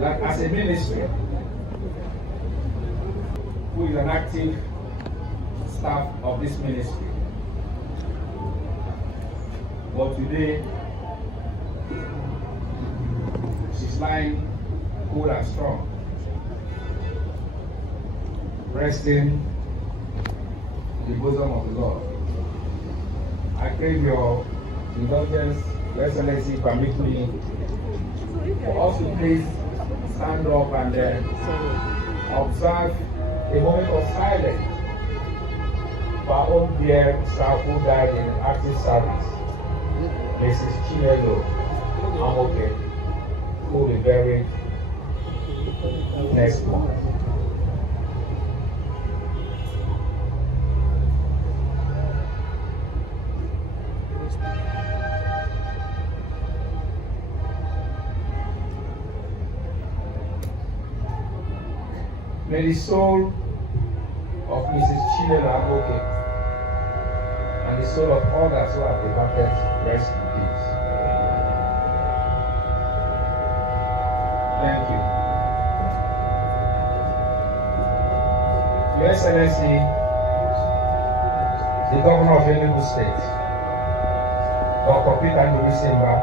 that as a ministry, who is an active staff of this ministry, but today she's lying cool and strong, resting in the bosom of the Lord. I crave your indulgence, Your Excellency, permit me for us to please stand up and observe a moment of silence for our own dear staff who died in active service, Mrs. Chinelo Amoke, who will be buried next month. May the soul of Mrs. Chinelo Amoke and the soul of others who have departed rest in peace. Thank you. Your Excellency, the Governor of Enugu State, Dr. Peter Ndubisimba,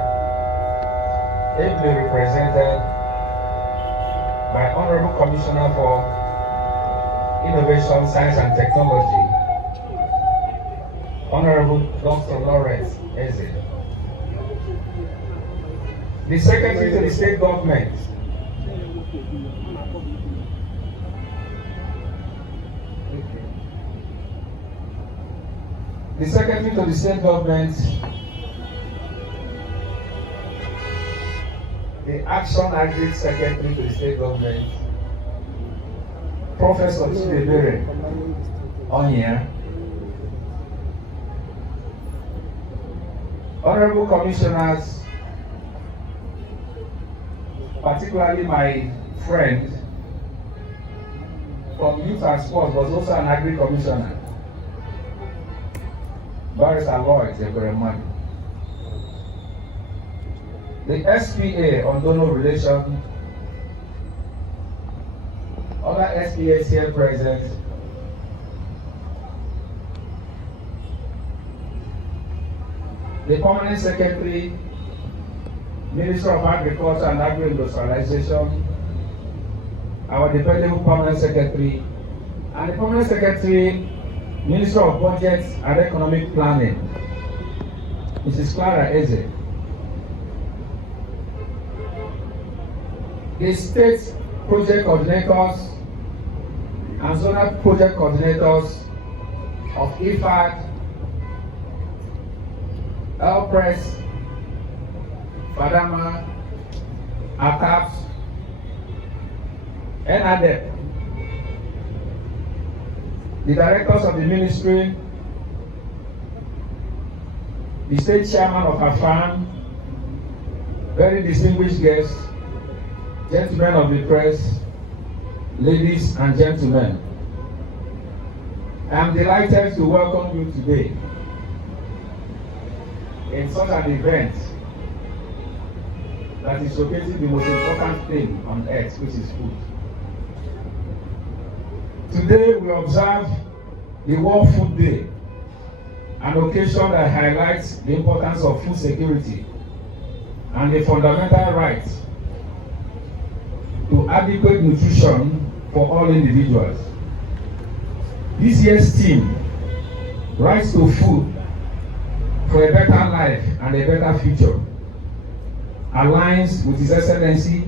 ably represented by Honorable Commissioner for Innovation, Science and Technology, Honorable Dr. Lawrence Eze. The Secretary to the State Government, the Action Agri Secretary to the State Government, Professor Chidebere Onya, Honorable Commissioners, particularly my friend from Youth and Sports, was also an Agri Commissioner, Barrister Lloyd Eberemani. The SPA on donor relation, other SPAs here present, the Permanent Secretary, Minister of Agriculture and Agro-Industrialization, our Dependable Permanent Secretary, and the Permanent Secretary, Minister of Budget and Economic Planning, Mrs. Clara Eze. The state project coordinators and zonal project coordinators of IFAD, LPRES, FADAMA, ACAPS, NADEP, the directors of the ministry, the state chairman of AFAN, very distinguished guests, gentlemen of the press, ladies and gentlemen. I am delighted to welcome you today in such an event that is showcasing the most important thing on earth, which is food. Today we observe the World Food Day, an occasion that highlights the importance of food security and the fundamental right to adequate nutrition for all individuals. This year's theme, Rights to Food for a Better Life and a Better Future, aligns with His Excellency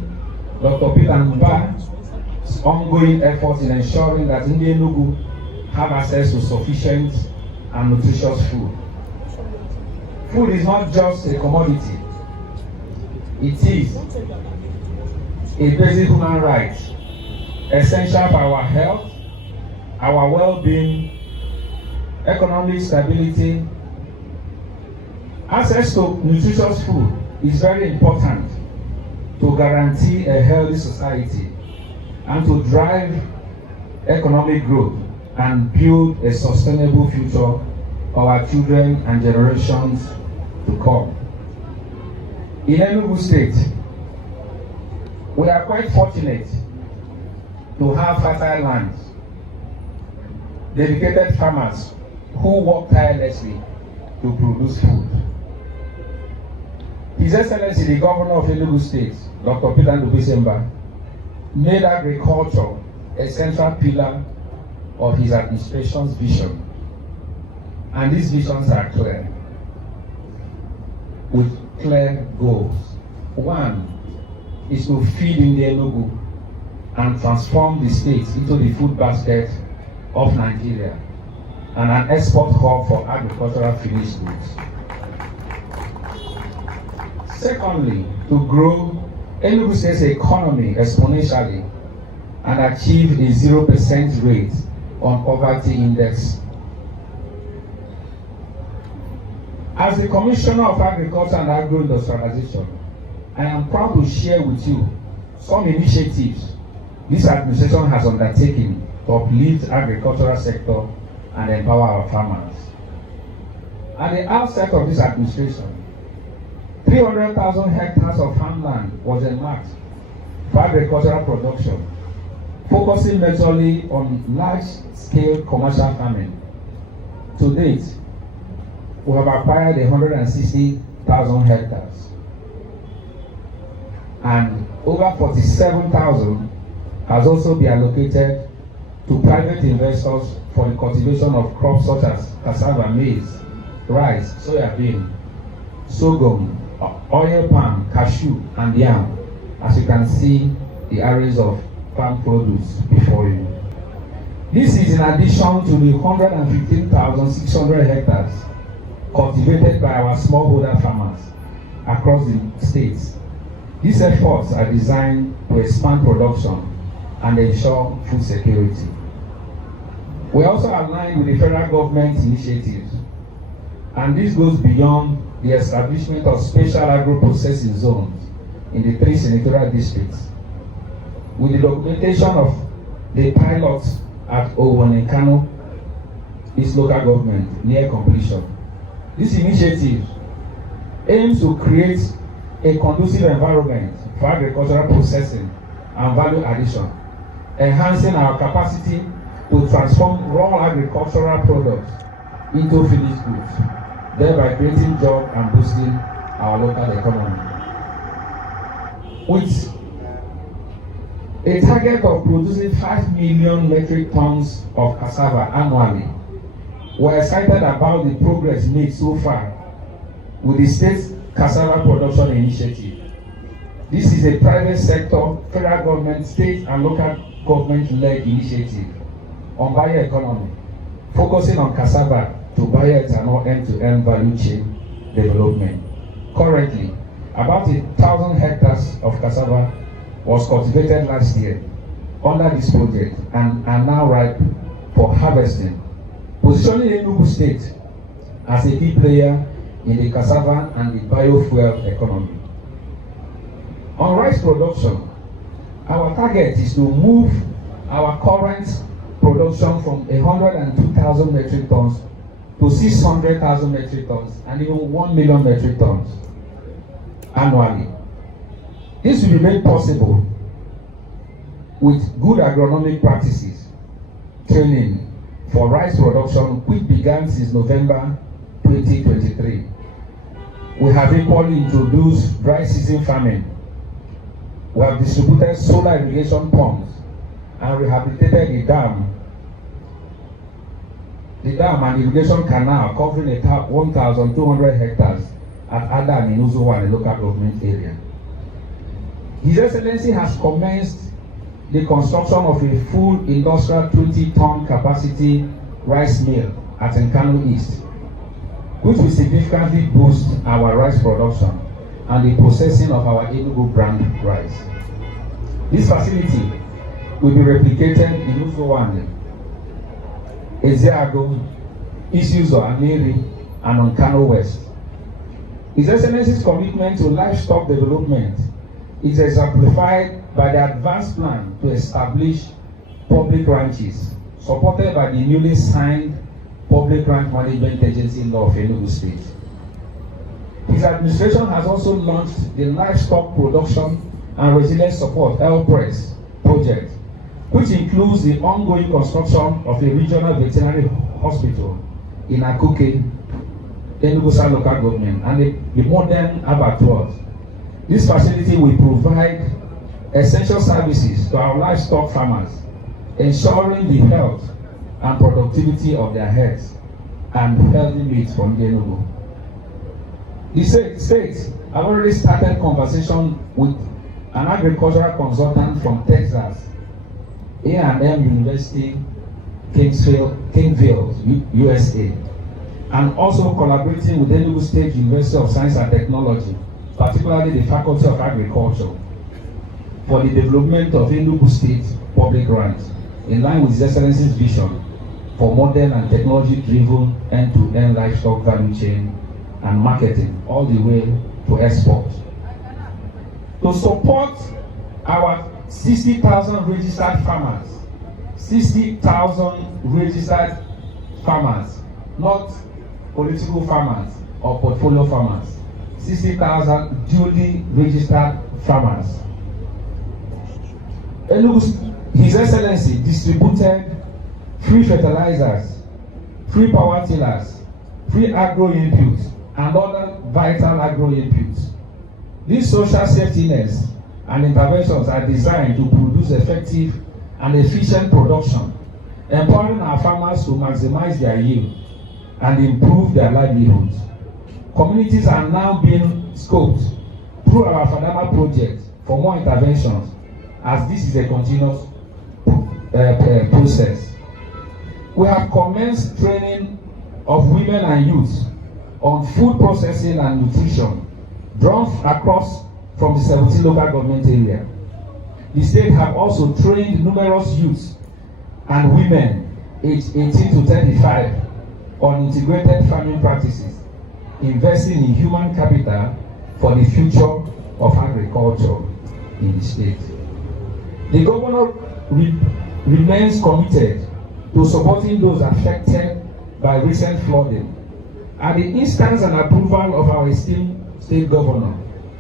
Dr. Peter Ndubisimba's ongoing efforts in ensuring that Enugu have access to sufficient and nutritious food. Food is not just a commodity, it is a basic human right, essential for our health, our well-being, economic stability. Access to nutritious food is very important to guarantee a healthy society and to drive economic growth and build a sustainable future for our children and generations to come. In Enugu State, We are quite fortunate to have fertile lands, dedicated farmers who work tirelessly to produce food. His Excellency, the Governor of Enugu State, Dr. Peter Ndubuisemba, made agriculture a central pillar of his administration's vision. And these visions are clear, with clear goals. One is to feed in the Enugu and transform the state into the food basket of Nigeria and an export hub for agricultural finished goods. Secondly, to grow Enugu State's economy exponentially and achieve a 0% rate on poverty index. As the Commissioner of Agriculture and Agro-Industrialization, I am proud to share with you some initiatives this administration has undertaken to uplift agricultural sector and empower our farmers. At the outset of this administration, 300,000 hectares of farmland was earmarked for agricultural production, focusing majorly on large-scale commercial farming. To date, we have acquired 160,000 hectares, and over 47,000 has also been allocated to private investors for the cultivation of crops such as cassava, maize, rice, soya bean, sorghum, oil palm, cashew, and yam. As you can see, the areas of farm produce before you. This is in addition to the 115,600 hectares cultivated by our smallholder farmers across the states. These efforts are designed to expand production and ensure food security. We also align with the federal government initiatives, and this goes beyond the establishment of special agro-processing zones in the 3 senatorial districts, with the documentation of the pilot at Owonikano, its local government, near completion. This initiative aims to create a conducive environment for agricultural processing and value addition, enhancing our capacity to transform raw agricultural products into finished goods, thereby creating jobs and boosting our local economy. With a target of producing 5 million metric tons of cassava annually, we're excited about the progress made so far with the state cassava production initiative. This is a private sector, federal government, state and local government-led initiative on bioeconomy, focusing on cassava to bioethanol end-to-end value chain development. Currently, about 1,000 hectares of cassava was cultivated last year under this project and are now ripe for harvesting, positioning Enugu State as a key player in the cassava and the biofuel economy. On rice production, our target is to move our current production from 102,000 metric tons to 600,000 metric tons and even 1 million metric tons annually. This will be made possible with good agronomic practices, training for rice production, which began since November 2023. We have equally introduced dry season farming. We have distributed solar irrigation pumps and rehabilitated the dam and irrigation canal covering 1,200 hectares at Ada and Enugu, a local government area. His Excellency has commenced the construction of a full industrial 20-ton capacity rice mill at Nkanu East, which will significantly boost our rice production and the processing of our Enugu brand rice. This facility will be replicated in Uzowane, Eziago, Isuzo, Amiri, and on Kano West. His Excellency's commitment to livestock development is exemplified by the advanced plan to establish public ranches, supported by the newly signed Public Ranch Management Agency law of Enugu State. His administration has also launched the Livestock Production and Resilience Support (LPRES) project, which includes the ongoing construction of a regional veterinary hospital in Akuke, Enugu local government, and the modern abattoirs. This facility will provide essential services to our livestock farmers, ensuring the health and productivity of their herds and healthy meat from the Enugu. The states have already started conversation with an agricultural consultant from Texas, A&M University, Kingville, USA, and also collaborating with Enugu State University of Science and Technology, particularly the Faculty of Agriculture, for the development of Enugu State public grants, in line with His Excellency's vision for modern and technology-driven end-to-end livestock value chain and marketing, all the way to export. To support our 60,000 registered farmers, 60,000 registered farmers, not political farmers or portfolio farmers, 60,000 duly registered farmers. His Excellency distributed free fertilizers, free power tillers, free agro inputs, and other vital agro inputs. These social safety nets and interventions are designed to produce effective and efficient production, empowering our farmers to maximize their yield and improve their livelihoods. Communities are now being scoped through our Fadama project for more interventions, as this is a continuous process. We have commenced training of women and youth on food processing and nutrition, drawn across from the 17 local government area. The state have also trained numerous youths and women aged 18 to 35 on integrated farming practices, investing in human capital for the future of agriculture in the state. The governor remains committed to supporting those affected by recent flooding. At the instance and approval of our esteemed state governor,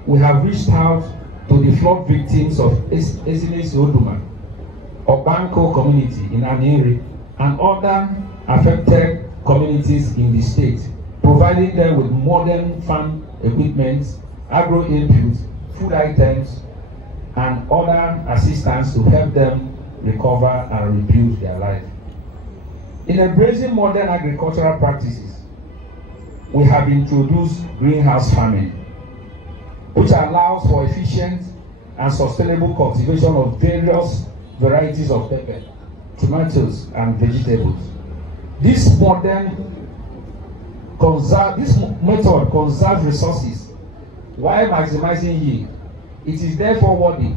we have reached out to the flood victims of Ezinis Oduma, Obanko community in Aniri, and other affected communities in the state, providing them with modern farm equipment, agro inputs, food items, and other assistance to help them recover and rebuild their life. In embracing modern agricultural practices, we have introduced greenhouse farming, which allows for efficient and sustainable cultivation of various varieties of pepper, tomatoes, and vegetables. This method conserves resources while maximizing yield. It is therefore worthy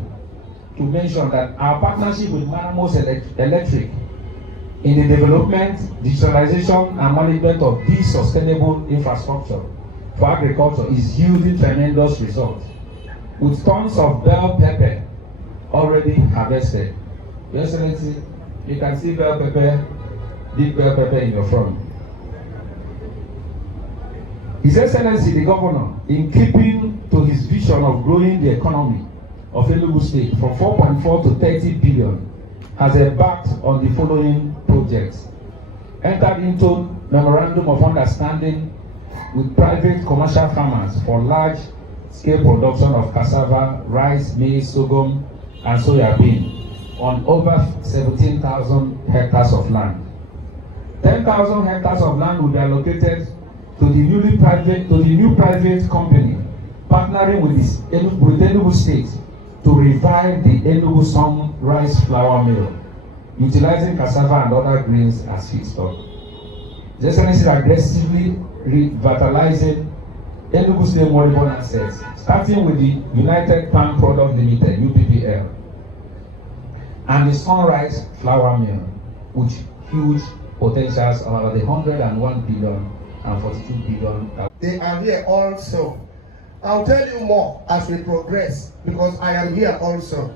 to mention that our partnership with Manamos Electric in the development, digitalization, and management of this sustainable infrastructure for agriculture is yielding tremendous results, with tons of bell pepper already harvested. Your Excellency, you can see bell pepper, big bell pepper in your front. His Excellency the Governor, in keeping to his vision of growing the economy of Enugu State from 4.4 to 30 billion, has embarked on the following projects: entered into memorandum of understanding with private commercial farmers for large-scale production of cassava, rice, maize, sorghum, and soya bean on over 17,000 hectares of land. 10,000 hectares of land will be allocated to the new private company partnering with Enugu State to revive the Enugu Sun rice flour mill, utilizing cassava and other grains as feedstock. The Excellency is aggressively revitalizing Enugu State moribund assets, starting with the United Palm Product Limited (UPPL) and the Sunrise Flour Mill, which huge potentials are the 101 billion and 42 billion. They are here also. I'll tell you more as we progress, because I am here also.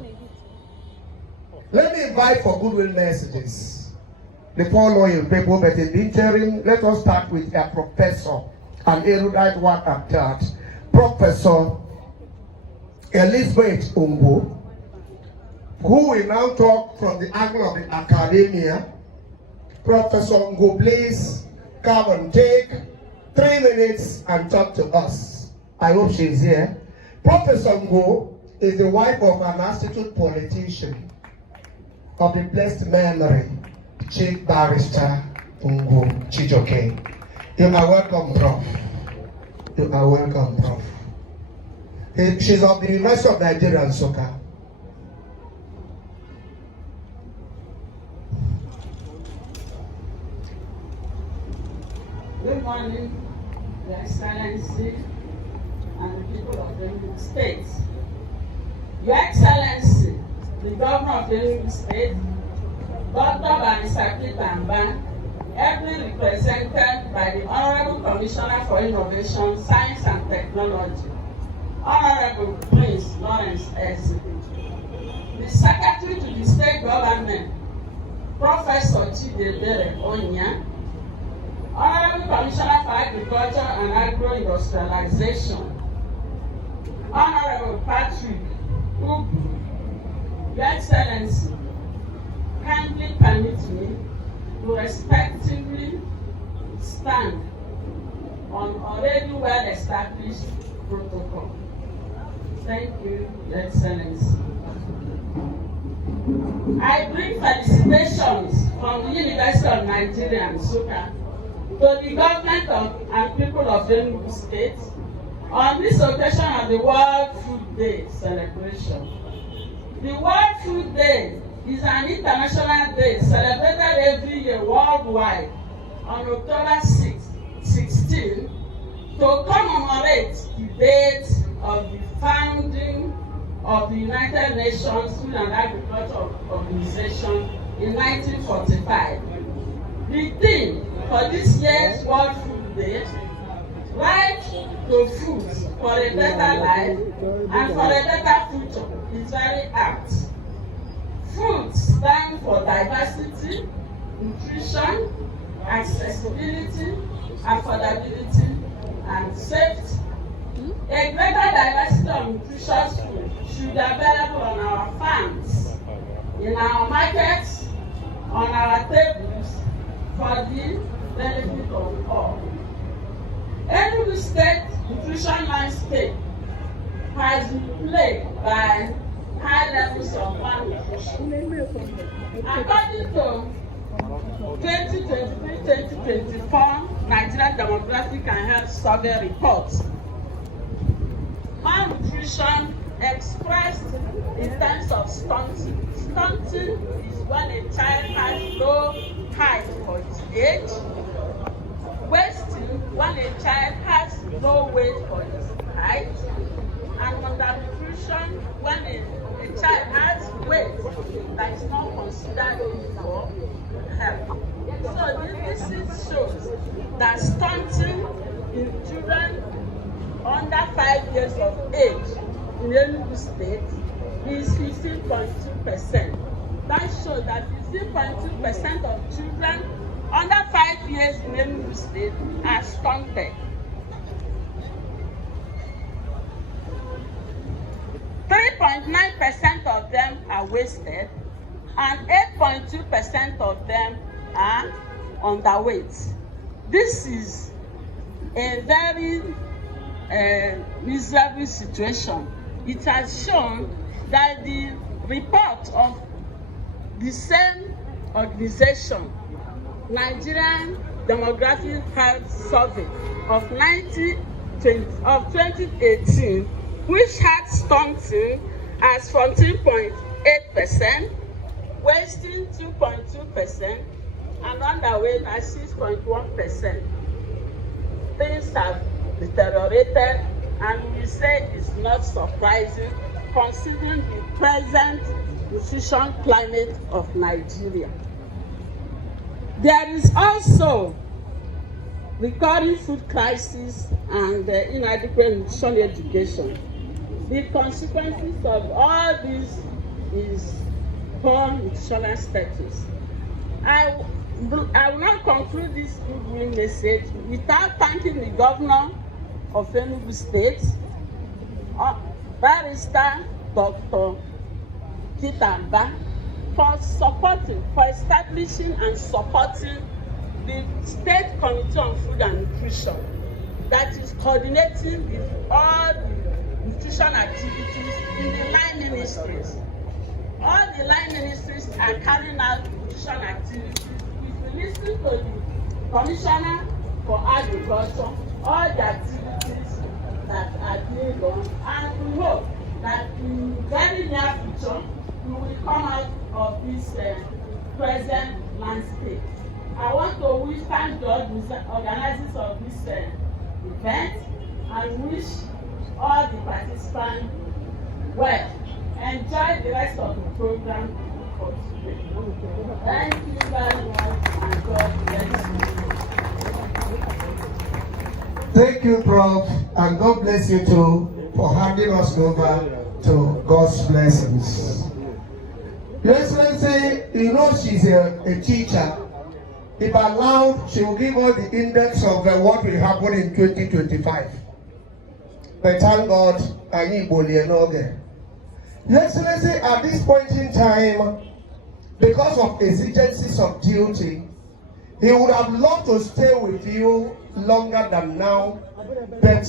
Let me invite for goodwill messages the four loyal people, but in the interim, let us start with a professor, an erudite one at that. Professor Elizabeth Ungo, who will now talk from the angle of the academia. Professor Ungo, please come and take 3 minutes and talk to us. I hope she's here. Professor Ungo is the wife of an astute politician of the blessed memory, Chief Barrister Ungo Chijoke. You are welcome, Prof. You are welcome, Prof. She's of the University of Nigeria and Nsukka. Good morning, Your Excellency and the people of the Enugu State. Your Excellency, the Governor of the Enugu State, Dr. Banisaki Bamba, ably represented by the Honorable Commissioner for Innovation, Science and Technology, Honorable Prince Lawrence S. The Secretary to the State Government, Professor Chidebere Onya, Honorable Commissioner for Agriculture and Agro Industrialization, Honorable Patrick Ubu, Your Excellency, kindly permit me to respectively stand on already well-established protocol. Thank you, Your Excellency. I bring felicitations from the University of Nigeria and Nsukka to the government and people of the Enugu State on this occasion of the World Food Day celebration. The World Food Day is an international day celebrated every year worldwide on October 16 to commemorate the date of the founding of the United Nations Food and Agriculture Organization in 1945. The theme for this year's World Food Day, right to food for a better life and for a better future, is very apt. Food stands for diversity, nutrition, accessibility, affordability, and safety. A greater diversity of nutritious food should be available on our farms, in our markets, on our tables, for the benefit of all. Enugu State nutrition landscape has been plagued by high levels of malnutrition. According to 2023-2024 Nigeria Demographic and Health Survey report, malnutrition expressed in terms of stunting. Stunting is when a child has low height for his age. Wasting when a child has low weight for his height. And undernutrition when a child has weight that is not considered for health. So this shows that stunting in children under 5 years of age in Enugu State is 15.2%. That shows that 15.2% of children under 5 years in Enugu State are stunted. 3.9% of them are wasted, and 8.2% of them are underweight. This is a very miserable situation. It has shown that the report of the same organization, Nigerian Demographic Health Survey of 2018, which had stunting as 14.8%, wasting 2.2%, and underweight at 6.1%. Things have deteriorated, and we say it's not surprising considering the present nutrition climate of Nigeria. There is also recurring food crisis and inadequate nutrition education. The consequences of all this is poor nutritional status. I will not conclude this goodwill message without thanking the governor of Enugu State, Barrister Dr. Kitamba for establishing and supporting the State Committee on Food and Nutrition that is coordinating with all the nutrition activities in the line ministries. All the line ministries are carrying out nutrition activities. If you listen to the Commissioner for Agriculture, all the activities that are being done, and we hope that in very near future we will come out of this present landscape. I want to thank the organizers of this event and wish all the participants well. Enjoy the rest of the program for today. Thank you very much and God bless you. Thank you, Prof, and God bless you too for handing us over to God's blessings. Your Excellency, you know she's a teacher. If allowed, she will give us the index of what will happen in 2025. But thank God, I need Bolienoge. Your Excellency, at this point in time, because of exigencies of duty, he would have loved to stay with you longer than now. But,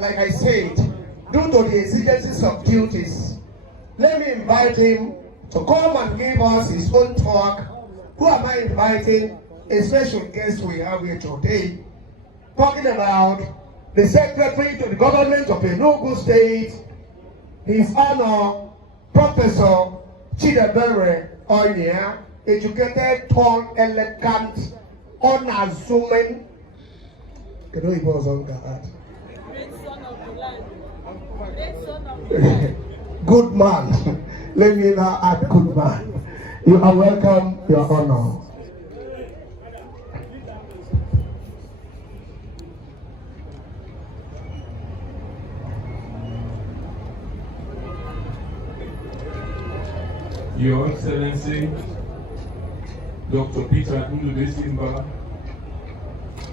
like I said, due to the exigencies of duties, let me invite him to come and give us his own talk. Who am I inviting? A special guest we have here today, talking about the Secretary to the Government of Enugu State, His Honor, Professor Chidebere Onya, educated, tall, elegant, unassuming, great son of the land. Great son of the land. Good man. Let me now add good man. You are welcome, Your Honor. Your Excellency, Dr. Peter Ndubisi,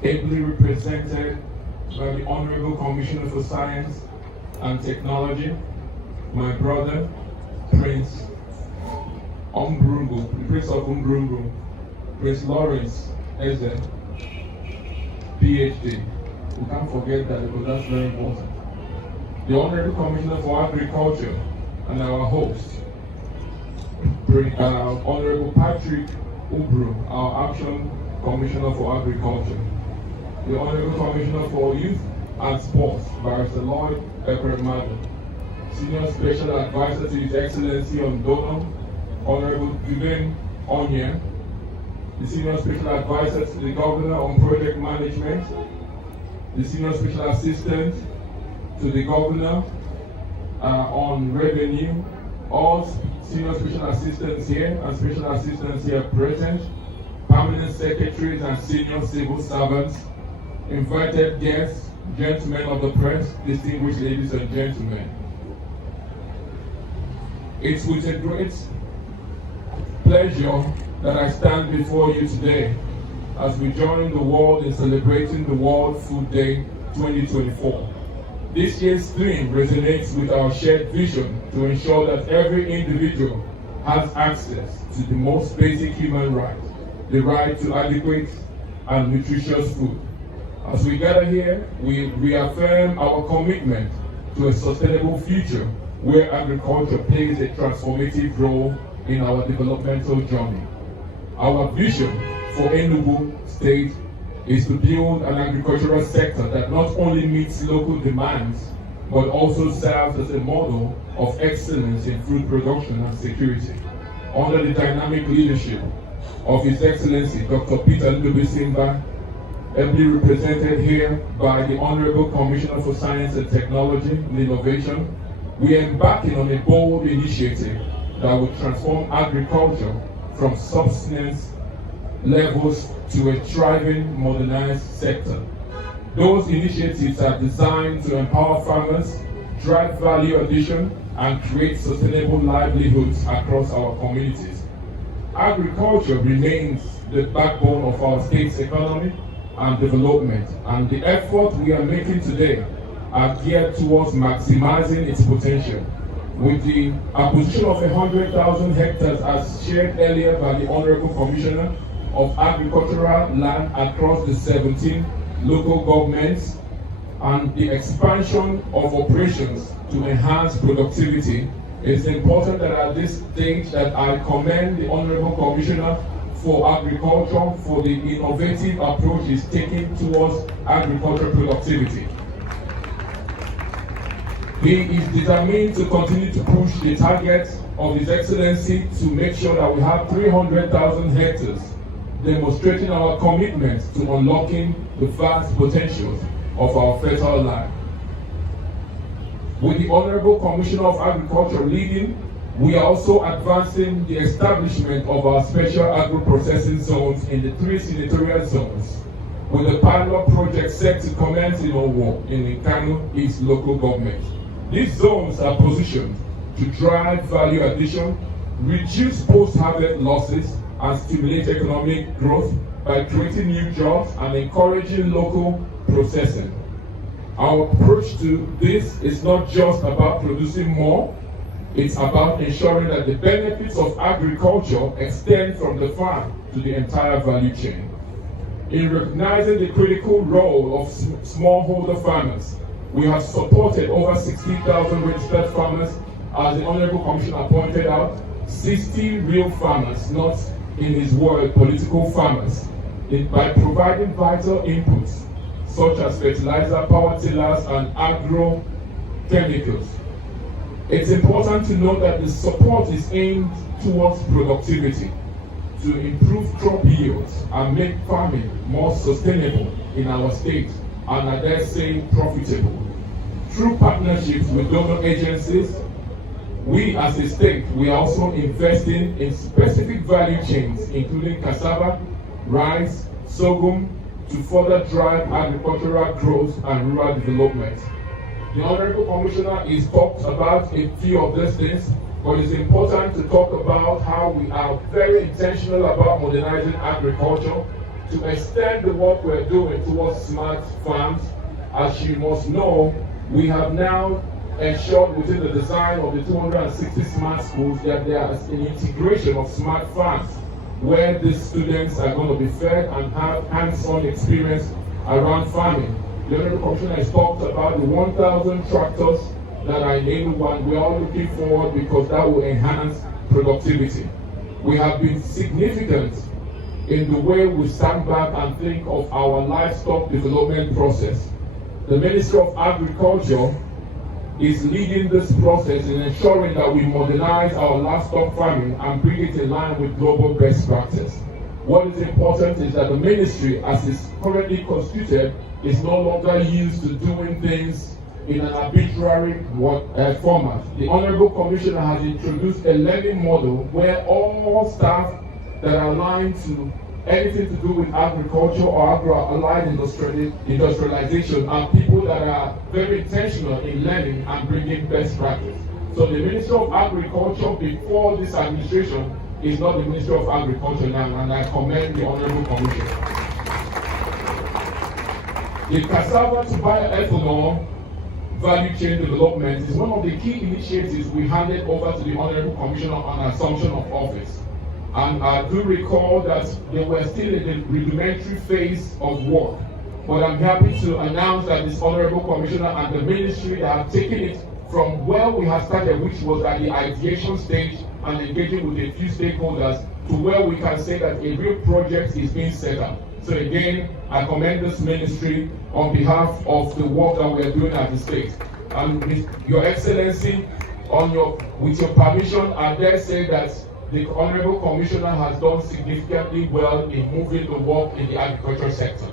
ably represented by the Honorable Commissioner for Science and Technology, my brother, Prince Umbrumbu, Prince of Umbrumbu, Prince Lawrence Eze, PhD. We can't forget that because that's very important. The Honorable Commissioner for Agriculture and our host, Honorable Patrick Ubru, our Action Commissioner for Agriculture. The Honorable Commissioner for Youth and Sports, Barrister Lloyd Ekweremadu. Senior Special Advisor to His Excellency on Donor, Honorable Dubin Onya. The Senior Special Advisor to the Governor on Project Management. The Senior Special Assistant to the Governor on Revenue. All Senior Special Assistants here and Special Assistants here present. Permanent Secretaries and Senior Civil Servants. Invited guests, gentlemen of the press, distinguished ladies and gentlemen. It's with a great pleasure that I stand before you today as we join the world in celebrating the World Food Day 2024. This year's theme resonates with our shared vision to ensure that every individual has access to the most basic human right, the right to adequate and nutritious food. As we gather here, we reaffirm our commitment to a sustainable future where agriculture plays a transformative role in our developmental journey. Our vision for Enugu State is to build an agricultural sector that not only meets local demands, but also serves as a model of excellence in food production and security. Under the dynamic leadership of His Excellency Dr. Peter Ndubisi, ably represented here by the Honorable Commissioner for Science and Technology and Innovation, we are embarking on a bold initiative that will transform agriculture from subsistence levels to a thriving, modernized sector. Those initiatives are designed to empower farmers, drive value addition, and create sustainable livelihoods across our communities. Agriculture remains the backbone of our state's economy and development, and the effort we are making today are geared towards maximizing its potential. With the acquisition of 100,000 hectares as shared earlier by the Honorable Commissioner of Agricultural land across the 17 local governments and the expansion of operations to enhance productivity, it's important that at this stage that I commend the Honorable Commissioner for Agriculture for the innovative approach he's taking towards agricultural productivity. He is determined to continue to push the target of His Excellency to make sure that we have 300,000 hectares, demonstrating our commitment to unlocking the vast potentials of our fertile land. With the Honorable Commissioner of Agriculture leading, we are also advancing the establishment of our special agro-processing zones in the 3 senatorial zones, with the pilot project set to commence in Owo in Kano East local government. These zones are positioned to drive value addition, reduce post-harvest losses, and stimulate economic growth by creating new jobs and encouraging local processing. Our approach to this is not just about producing more, it's about ensuring that the benefits of agriculture extend from the farm to the entire value chain. In recognizing the critical role of smallholder farmers, we have supported over 60,000 registered farmers, as the Honorable Commissioner pointed out, 60 real farmers, not in his word, political farmers, by providing vital inputs such as fertilizer, power tillers, and agro chemicals. It's important to note that the support is aimed towards productivity, to improve crop yields and make farming more sustainable in our state, and I dare say profitable. Through partnerships with donor agencies, we as a state, we are also investing in specific value chains, including cassava, rice, sorghum, to further drive agricultural growth and rural development. The Honorable Commissioner is talked about a few of these things, but it's important to talk about how we are very intentional about modernizing agriculture to extend the work we're doing towards smart farms. As you must know, we have now ensured within the design of the 260 smart schools that there is an integration of smart farms where the students are going to be fed and have hands-on experience around farming. The Honorable Commissioner has talked about the 1,000 tractors that are in Enugu, and we are all looking forward because that will enhance productivity. We have been significant in the way we stand back and think of our livestock development process. The Ministry of Agriculture is leading this process in ensuring that we modernize our livestock farming and bring it in line with global best practice. What is important is that the ministry, as is currently constituted, is no longer used to doing things in an arbitrary format. The Honorable Commissioner has introduced a learning model where all staff that are aligned to anything to do with agriculture or agro-allied industrialization are people that are very intentional in learning and bringing best practice. So the Ministry of Agriculture before this administration is not the Ministry of Agriculture now, and I commend the Honorable Commissioner. The cassava to bioethanol value chain development is one of the key initiatives we handed over to the Honorable Commissioner on assumption of office. And I do recall that they were still in the rudimentary phase of work. But I'm happy to announce that this Honorable Commissioner and the Ministry have taken it from where we have started, which was at the ideation stage and engaging with a few stakeholders, to where we can say that a real project is being set up. So again, I commend this ministry on behalf of the work that we are doing at the state. And with Your Excellency, with your permission, I dare say that the Honorable Commissioner has done significantly well in moving the work in the agriculture sector.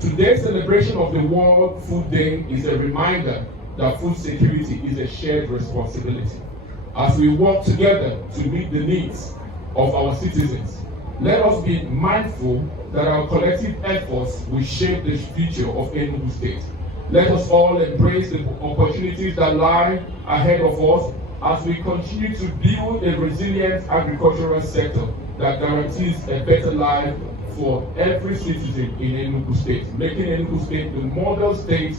Today's celebration of the World Food Day is a reminder that food security is a shared responsibility. As we work together to meet the needs of our citizens, let us be mindful that our collective efforts will shape the future of Enugu State. Let us all embrace the opportunities that lie ahead of us as we continue to build a resilient agricultural sector that guarantees a better life for every citizen in Enugu State, making Enugu State the model state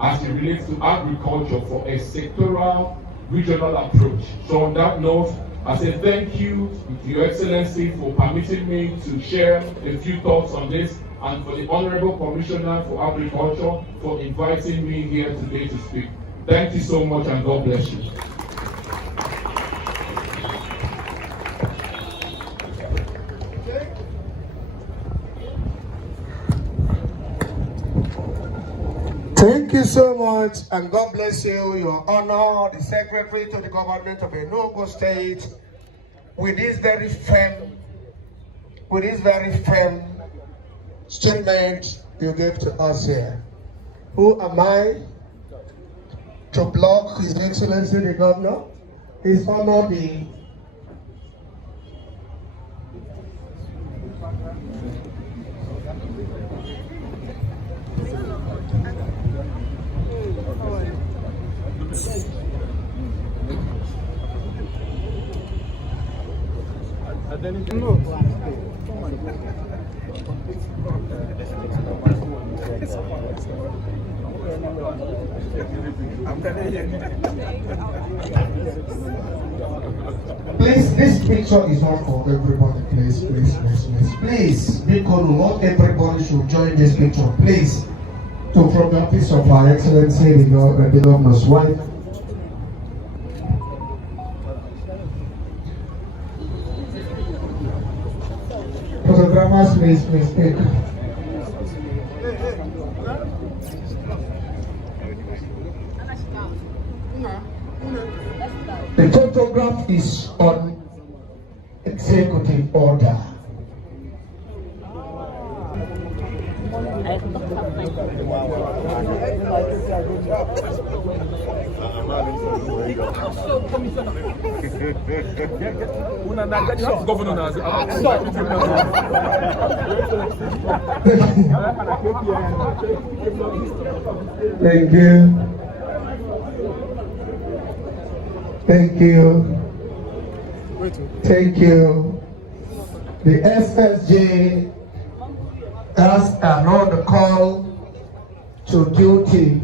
as it relates to agriculture for a sectoral regional approach. So on that note, I say thank you to Your Excellency for permitting me to share a few thoughts on this, and for the Honorable Commissioner for Agriculture for inviting me here today to speak. Thank you so much, and God bless you. Thank you so much, and God bless you, Your Honor, the Secretary to the Government of Enugu State, with this very firm statement you gave to us here. Who am I to block His Excellency the Governor? His Honor the Please, this picture is not for everybody. Please, because not everybody should join this picture. Please, to from the office of Our Excellency the Governor's wife. Photographers, please take. The photograph is on executive order. Thank you. Thank you. Thank you. The SSJ has another call to duty.